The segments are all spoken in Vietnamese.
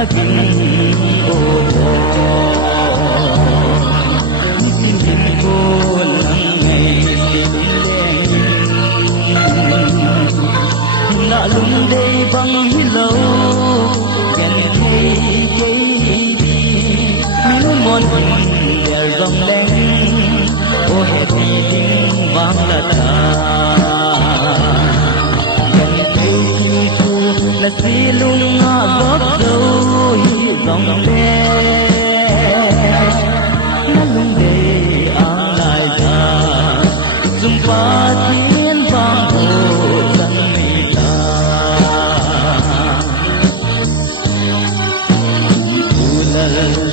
aking upo. Isipin ko lang ngayon lalong day bang hilaw yan kay mình muốn để dòng lên ô hết tình vang là ta gần đây thu là xí lung góp dấu dòng lên nó lung để ang lại ra dùng pha tiếng vang hồ dân mình ta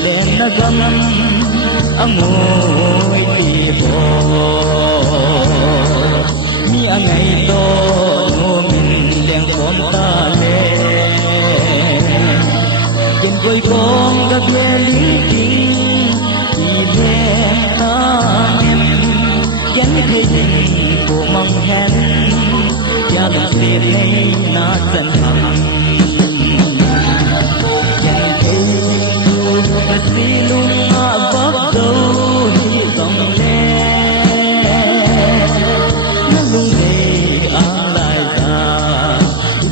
lên na gam amoy tibo mi angai to no min leng kom ta le ken koi kong ga ke ling ting ti le ta em ken ke din ko mang hen ya la se nei na san ham silung abak dâu dòng lên nó lung để ang lại ra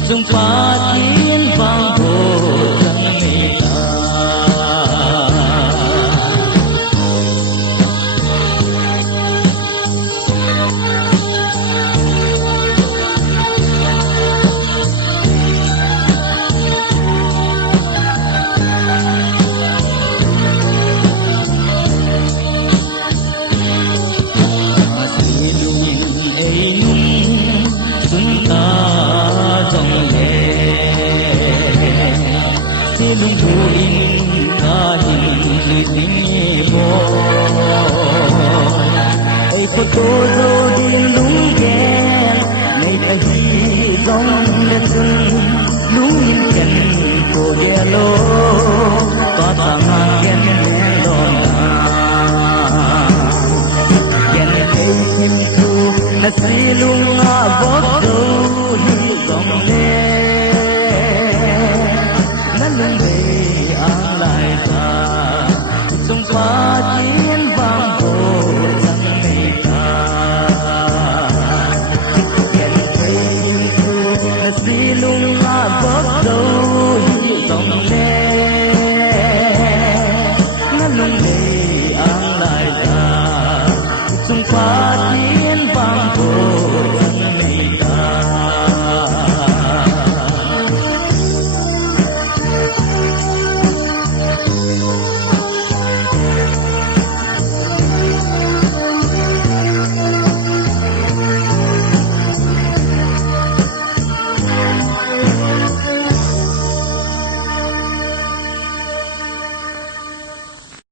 trong pha tiếng vang hồ dân người ta lung thu in ta hình tình bò ơi có tô dâu đi lung ghen ngày ta hi dòng lên xuân lung in khen cô đè lô có ta mà khen đòn khen cây kim thu là say lung vót dâu đi dòng lên lung về ang lại ra trong pha tiếng vang hồ dân người ta khen cây thu là xí lung góp dâu dòng lên nó lung về ang lại ra trong pha